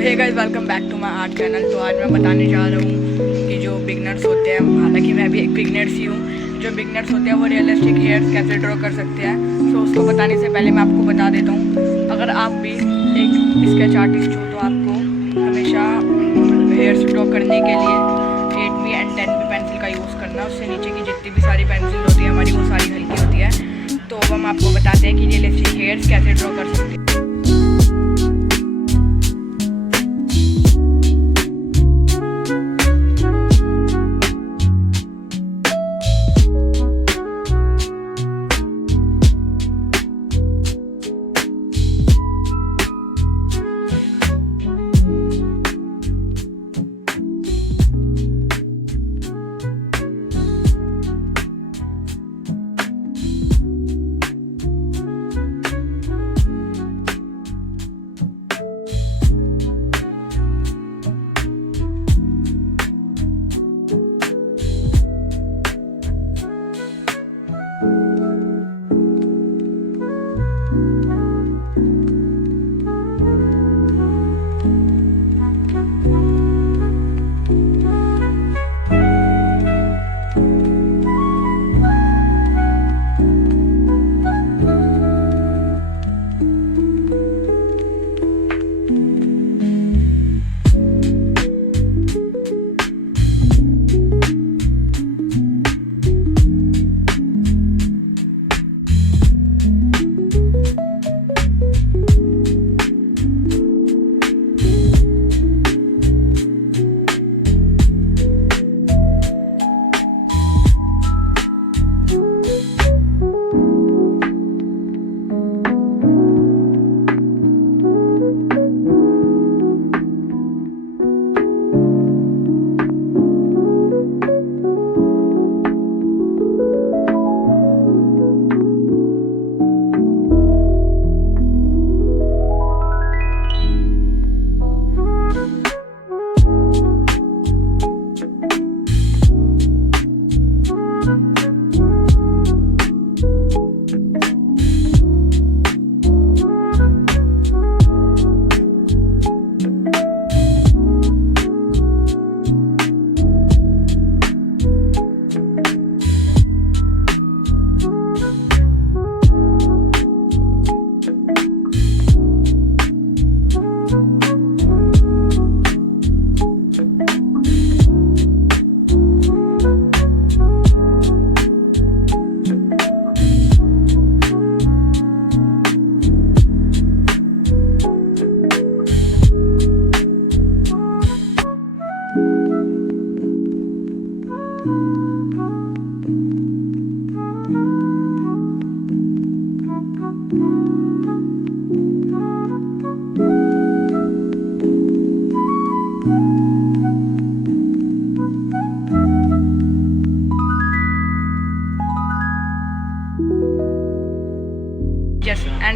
Hey guys, welcome back to my art channel. तो आज मैं बताने जा रहा हूँ कि जो बिगनर्स होते हैं, हालांकि मैं भी एक बिगनर्स ही हूँ, जो बिगनर्स होते हैं वो रियलिस्टिक हेयर्स कैसे ड्रॉ कर सकते हैं। सो उसको बताने से पहले मैं आपको बता देता हूँ, अगर आप भी एक स्केच आर्टिस्ट हो तो आपको हमेशा हेयर्स ड्रॉ करने के लिए 8B एंड 10B पेंसिल का यूज़ करना है। उससे नीचे की जितनी भी सारी पेंसिल होती है हमारी, वो सारी हल्की होती है। तो अब हम आपको बताते हैं कि रियलिस्टिक हेयर्स कैसे ड्रॉ कर सकते हैं।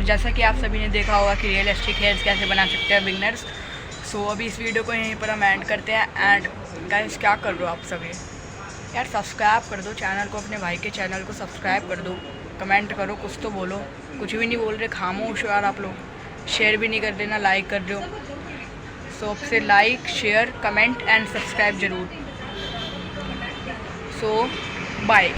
जैसा कि आप सभी ने देखा होगा कि रियलिस्टिक हेयर्स कैसे बना सकते हैं बिगनर्स। सो अभी इस वीडियो को यहीं पर हम एंड करते हैं। एंड गाइस, क्या कर रहे हो आप सभी यार, सब्सक्राइब कर दो चैनल को, अपने भाई के चैनल को सब्सक्राइब कर दो, कमेंट करो, कुछ तो बोलो। कुछ भी नहीं बोल रहे, खामोश हो यार आप लोग। शेयर भी नहीं कर देना, लाइक कर दो। सो आपसे like, share, comment and subscribe ज़रूर। सो बाय।